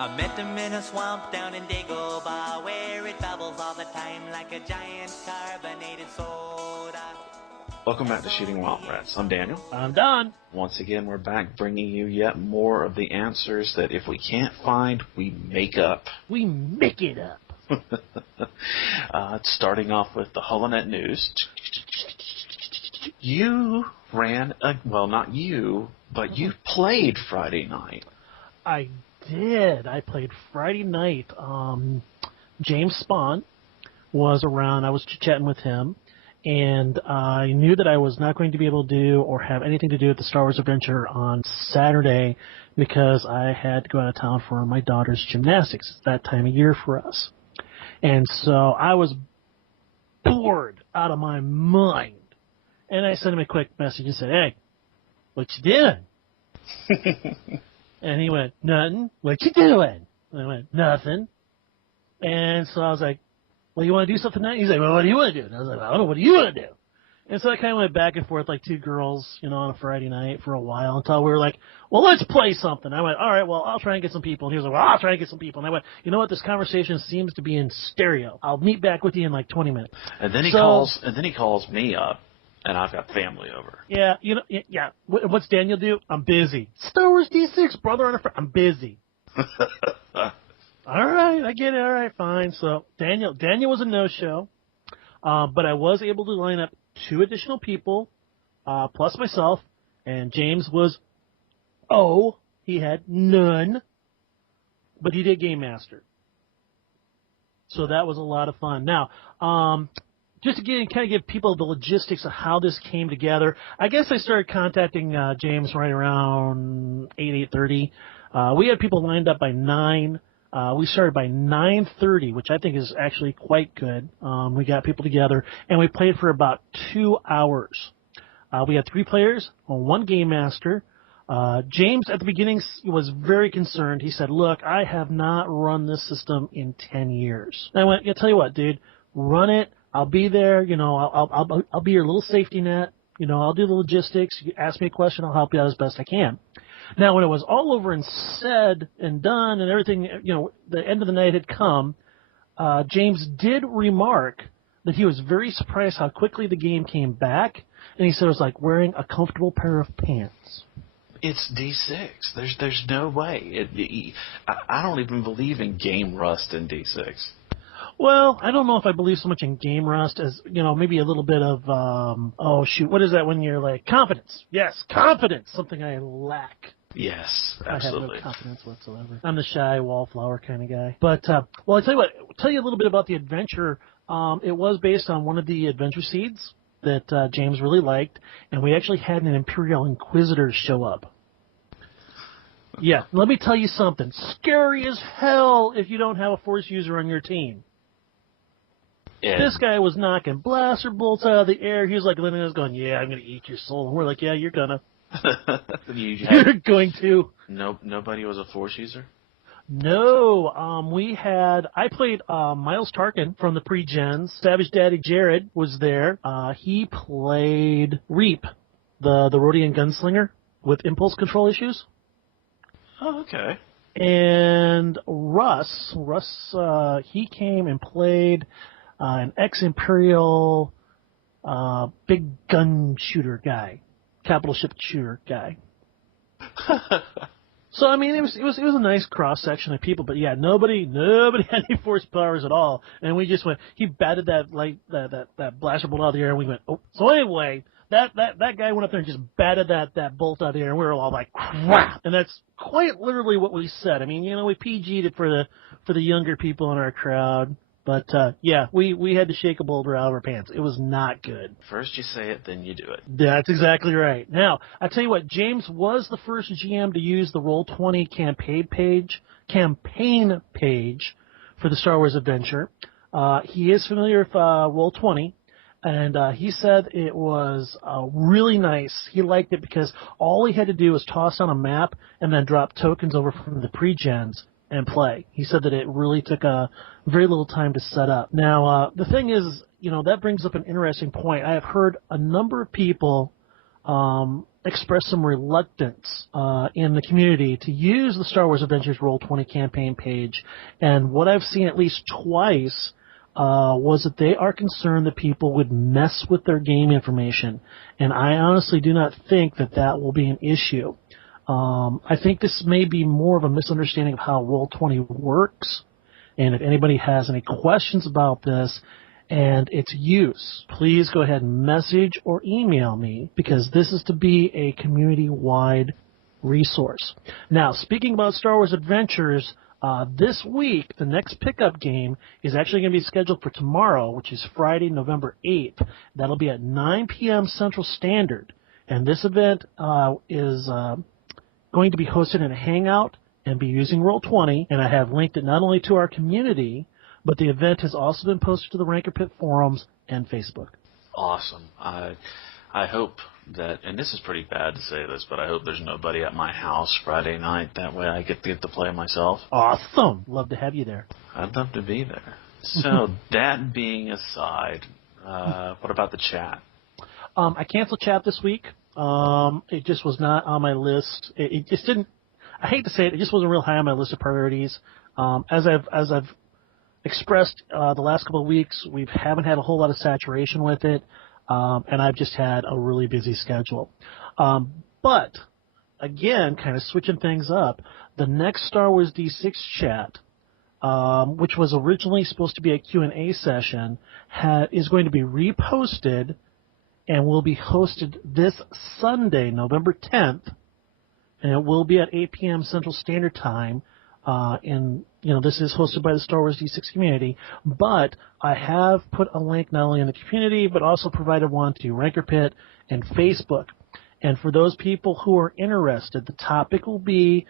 I met him in a swamp down in Dagobah, where it bubbles all the time like a giant carbonated soda. Welcome back to Shooting Womp Rats. I'm Daniel. I'm Don. Once again, we're back bringing you yet more of the answers that if we can't find, we make up. We make it up. Starting off with the HoloNet news. You ran, well, not you, but you played Friday night. I did. I played Friday night. James Spawn was around. I was chatting with him, and I knew that I was not going to be able to do or have anything to do with the Star Wars Adventure on Saturday because I had to go out of town for my daughter's gymnastics. It's that time of year for us. And so I was bored out of my mind. And I sent him a quick message and said, "Hey, what you doing?" And he went, "Nothing. What you doing?" And I went, "Nothing." And so I was like, "Well, you want to do something tonight?" He's like, "Well, what do you want to do?" And I was like, "I don't know. What do you want to do?" And so I kind of went back and forth like two girls, on a Friday night for a while until we were like, "Well, let's play something." I went, "All right, well, I'll try and get some people." And he was like, "Well, I'll try and get some people." And I went, "You know what? This conversation seems to be in stereo. I'll meet back with you in like 20 minutes. And then he calls me up, and I've got family over. Yeah, yeah. What's Daniel do? I'm busy. Star Wars D6, brother on a friend. I'm busy. All right, I get it. All right, fine. So Daniel was a no-show, but I was able to line up 2 additional people, plus myself, and James was, he had none, but he did Game Master. So that was a lot of fun. Now, just to kind of give people the logistics of how this came together, I guess I started contacting James right around 8:30. We had people lined up by 9. We started by 9:30, which I think is actually quite good. We got people together, and we played for about 2 hours. We had 3 players, 1 Game Master. James, at the beginning, was very concerned. He said, "Look, I have not run this system in 10 years." And I went, "Yeah, tell you what, dude, run it. I'll be there. I'll be your little safety net. I'll do the logistics. You ask me a question, I'll help you out as best I can." Now, when it was all over and said and done and everything, the end of the night had come, James did remark that he was very surprised how quickly the game came back, and he said it was like wearing a comfortable pair of pants. It's D6. There's no way. I don't even believe in game rust in D6. Well, I don't know if I believe so much in game rust as, maybe a little bit of, what is that when you're like, confidence? Yes, confidence, something I lack. Yes, absolutely. I have no confidence whatsoever. I'm the shy wallflower kind of guy. But, I tell you a little bit about the adventure. It was based on one of the adventure seeds that James really liked, and we actually had an Imperial Inquisitor show up. Yeah, let me tell you something. Scary as hell if you don't have a Force user on your team. Yeah. This guy was knocking blaster bolts out of the air. He was like letting us going, "Yeah, I'm going to eat your soul." And we're like, "Yeah, you're going to." You're going to. Nobody was a Force user? No. I played Miles Tarkin from the pre-gens. Savage Daddy Jared was there. He played Reap, the Rhodian gunslinger with impulse control issues. Oh, okay. And Russ, he came and played an ex-Imperial big gun shooter guy, capital ship shooter guy. So I mean, it was a nice cross section of people, but yeah, nobody had any Force powers at all, and we just went. He batted that blaster bolt out of the air, and we went. Oh, so anyway. That guy went up there and just batted that bolt out of the air, and we were all like, crap! And that's quite literally what we said. I mean, we PG'd it for the younger people in our crowd. But, yeah, we had to shake a boulder out of our pants. It was not good. First you say it, then you do it. That's exactly right. Now, I tell you what, James was the first GM to use the Roll20 campaign page for the Star Wars Adventure. He is familiar with Roll20. And he said it was really nice. He liked it because all he had to do was toss on a map and then drop tokens over from the pre-gens and play. He said that it really took very little time to set up. Now, the thing is, that brings up an interesting point. I have heard a number of people expressed some reluctance in the community to use the Star Wars Adventures Roll20 campaign page, and what I've seen at least twice was that they are concerned that people would mess with their game information, and I honestly do not think that that will be an issue. I think this may be more of a misunderstanding of how Roll20 works, and if anybody has any questions about this and its use, please go ahead and message or email me, because this is to be a community-wide resource. Now, speaking about Star Wars Adventures, this week, the next pickup game is actually going to be scheduled for tomorrow, which is Friday, November 8th. That'll be at 9 p.m. Central Standard. And this event is going to be hosted in a Hangout and be using Roll20. And I have linked it not only to our community, but the event has also been posted to the Ranker Pit forums and Facebook. Awesome. I hope that, and this is pretty bad to say this, but I hope there's nobody at my house Friday night. That way I get to play myself. Awesome. Love to have you there. I'd love to be there. So, that being aside, what about the chat? I canceled chat this week. It just was not on my list. It just didn't, I hate to say it, it just wasn't real high on my list of priorities. As I've expressed the last couple of weeks, we haven't had a whole lot of saturation with it, and I've just had a really busy schedule. But, again, kind of switching things up, the next Star Wars D6 chat, which was originally supposed to be a Q&A session, is going to be reposted and will be hosted this Sunday, November 10th, and it will be at 8 p.m. Central Standard Time. And, this is hosted by the Star Wars D6 community, but I have put a link not only in the community, but also provided one to Ranker Pit and Facebook. And for those people who are interested, the topic will be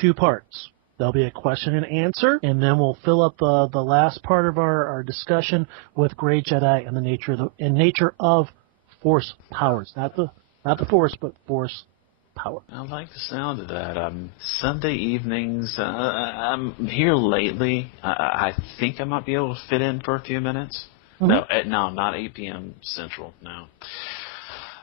2 parts. There'll be a question and answer, and then we'll fill up the last part of our discussion with Grey Jedi and the nature of Force powers. Not the Force, but Force power. I like the sound of that. Sunday evenings, I'm here lately. I think I might be able to fit in for a few minutes. Mm-hmm. No, not 8 p.m. Central, no.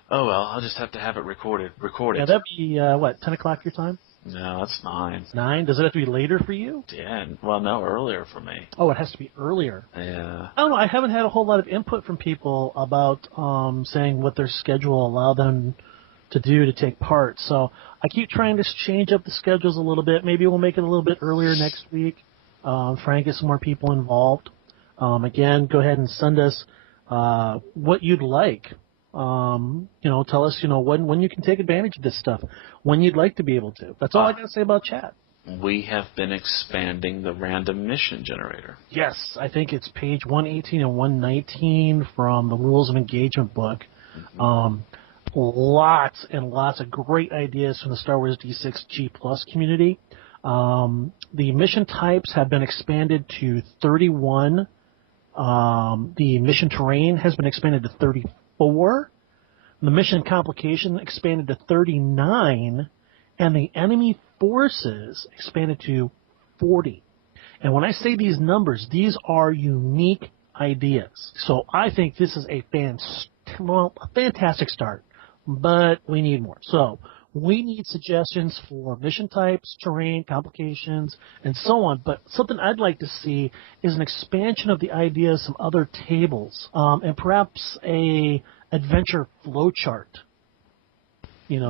Oh, well, I'll just have to have it recorded. Yeah, that'd be, 10 o'clock your time? No, it's 9. 9? Does it have to be later for you? Yeah, well, no, earlier for me. Oh, it has to be earlier. Yeah. I don't know. I haven't had a whole lot of input from people about saying what their schedule will allow them to do to take part. So I keep trying to change up the schedules a little bit. Maybe we'll make it a little bit earlier next week. Try and get some more people involved. Again, go ahead and send us what you'd like. Tell us, when you can take advantage of this stuff, when you'd like to be able to. That's all I got to say about chat. We have been expanding the random mission generator. Yes, I think it's page 118 and 119 from the Rules of Engagement book. Mm-hmm. Lots and lots of great ideas from the Star Wars D6 G Plus community. The mission types have been expanded to 31. The mission terrain has been expanded to 34. The mission complication expanded to 39. And the enemy forces expanded to 40. And when I say these numbers, these are unique ideas. So I think this is a fantastic start. But we need more. So we need suggestions for mission types, terrain, complications, and so on. But something I'd like to see is an expansion of the idea of some other tables, and perhaps a adventure flowchart.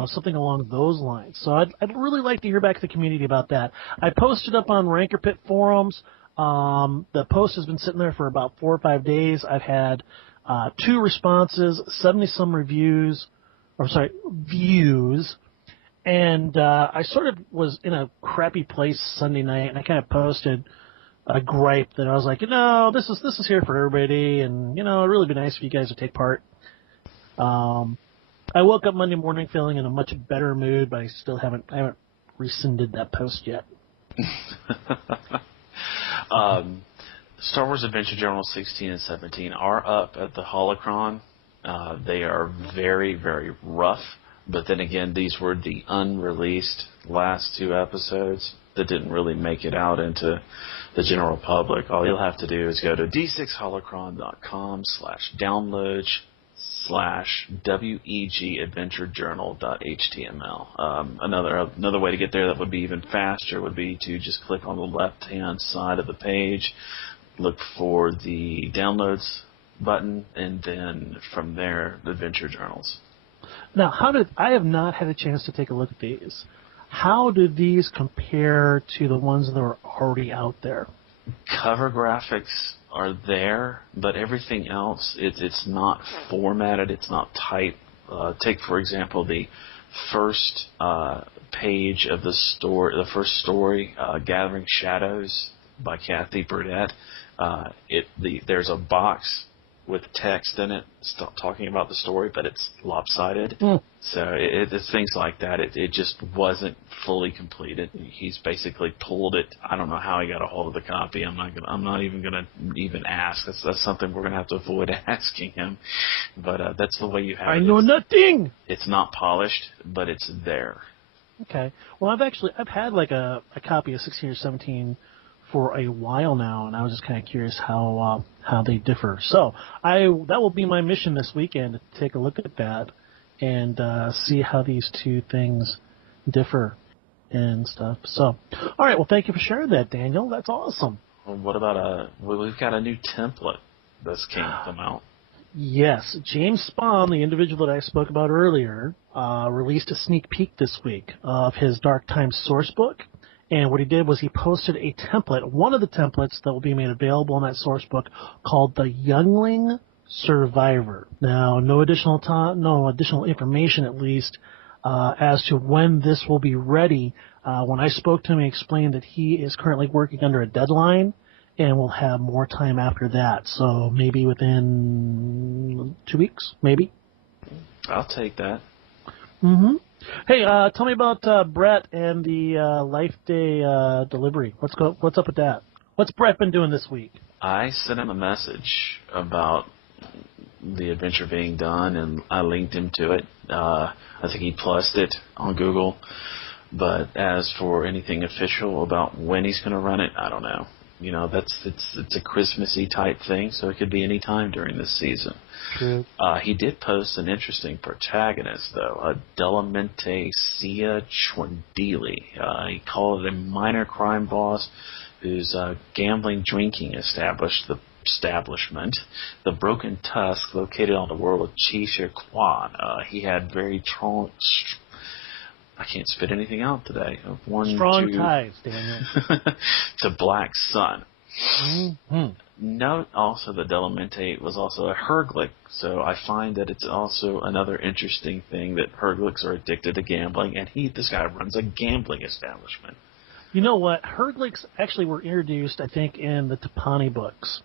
Something along those lines. So I'd really like to hear back to the community about that. I posted up on Ranker Pit forums. The post has been sitting there for about 4 or 5 days. I've had 2 responses, 70-some views, and I sort of was in a crappy place Sunday night, and I kind of posted a gripe that I was like, this is here for everybody, and it'd really be nice if you guys would take part. I woke up Monday morning feeling in a much better mood, but I haven't rescinded that post yet. Star Wars Adventure Journal 16 and 17 are up at the Holocron. They are very, very rough, but then again, these were the unreleased last 2 episodes that didn't really make it out into the general public. All you'll have to do is go to d6holocron.com/download/. www.wegadventurejournal.html. Another way to get there that would be even faster would be to just click on the left-hand side of the page, look for the downloads button, and then from there, the Adventure Journals. Now, I have not had a chance to take a look at these. How do these compare to the ones that are already out there? Cover graphics are there, but everything else, it's not formatted, it's not tight. Take, for example, the first page of the first story, Gathering Shadows by Kathy Burdett. There's a box with text in it talking about the story, but it's lopsided. So it's things like that. It just wasn't fully completed. He's basically pulled it. I don't know how he got a hold of the copy. I'm not even gonna ask. That's something we're gonna have to avoid asking him. But that's the way you have it. I know nothing. It's not polished, but it's there. Okay. Well, I've had like a copy of 16 or 17 for a while now, and I was just kind of curious how they differ. So that will be my mission this weekend, to take a look at that and see how these two things differ and stuff. So, all right. Well, thank you for sharing that, Daniel. That's awesome. Well, what about we've got a new template that's come out. Yes, James Spahn, the individual that I spoke about earlier, released a sneak peek this week of his Dark Times source book. And what he did was he posted a template, one of the templates that will be made available in that source book, called the Youngling Survivor. Now, no additional information, at least, as to when this will be ready. When I spoke to him, he explained that he is currently working under a deadline and will have more time after that. So maybe within 2 weeks, maybe. I'll take that. Mm-hmm. Hey, tell me about Brett and the Life Day delivery. What's up with that? What's Brett been doing this week? I sent him a message about the adventure being done, and I linked him to it. I think he plussed it on Google. But as for anything official about when he's going to run it, I don't know. You know, it's a Christmassy type thing, so it could be any time during this season. True. He did post an interesting protagonist, though, a Delamente Sia Chwandili. He called it a minor crime boss whose gambling drinking establishment, the Broken Tusk, located on the world of Chisha Kwan. He had very I can't spit anything out today. Strong ties, Daniel. to Black Sun. Mm-hmm. Note also that Delamente was also a Herglick, so I find that it's also another interesting thing that Herglicks are addicted to gambling, and this guy runs a gambling establishment. You know what? Herglicks actually were introduced, I think, in the Tapani books,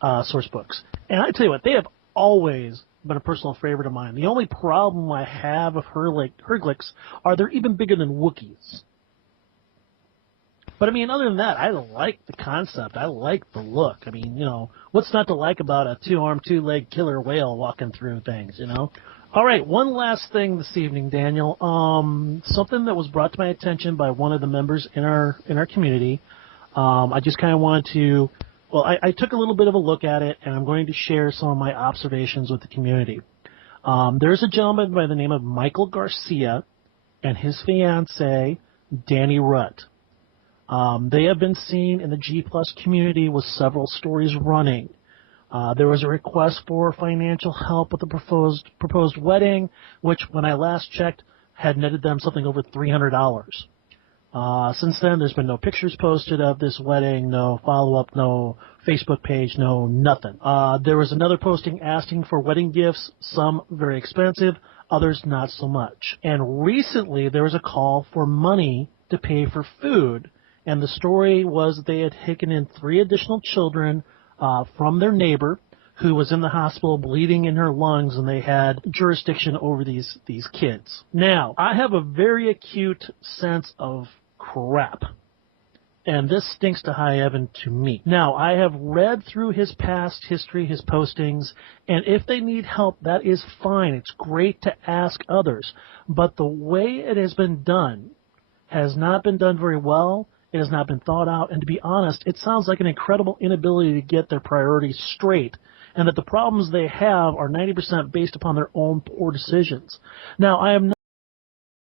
source books. And I tell you what, they have always been a personal favorite of mine. The only problem I have with Herglicks are they're even bigger than Wookiees. But, I mean, other than that, I like the concept. I like the look. I mean, you know, what's not to like about a two-armed, two-legged killer whale walking through things, you know? All right, one last thing this evening, Daniel. Something that was brought to my attention by one of the members in our community. I just kind of wanted to... Well, I took a little bit of a look at it, and I'm going to share some of my observations with the community. There's a gentleman by the name of Michael Garcia and his fiancée, Danny Rutt. They have been seen in the G+ community with several stories running. There was a request for financial help with the proposed wedding, which, when I last checked, had netted them something over $300. Since then, there's been no pictures posted of this wedding, no follow-up, no Facebook page, no nothing. There was another posting asking for wedding gifts, some very expensive, others not so much. And recently, there was a call for money to pay for food, and the story was they had taken in 3 additional children from their neighbor who was in the hospital bleeding in her lungs, and they had jurisdiction over these kids. Now, I have a very acute sense of crap, and this stinks to high heaven to me. Now, I have read through his past history, his postings, and if they need help, that is fine. It's great to ask others, but the way it has been done has not been done very well. It has not been thought out, and to be honest, it sounds like an incredible inability to get their priorities straight and that the problems they have are 90% based upon their own poor decisions. Now, I am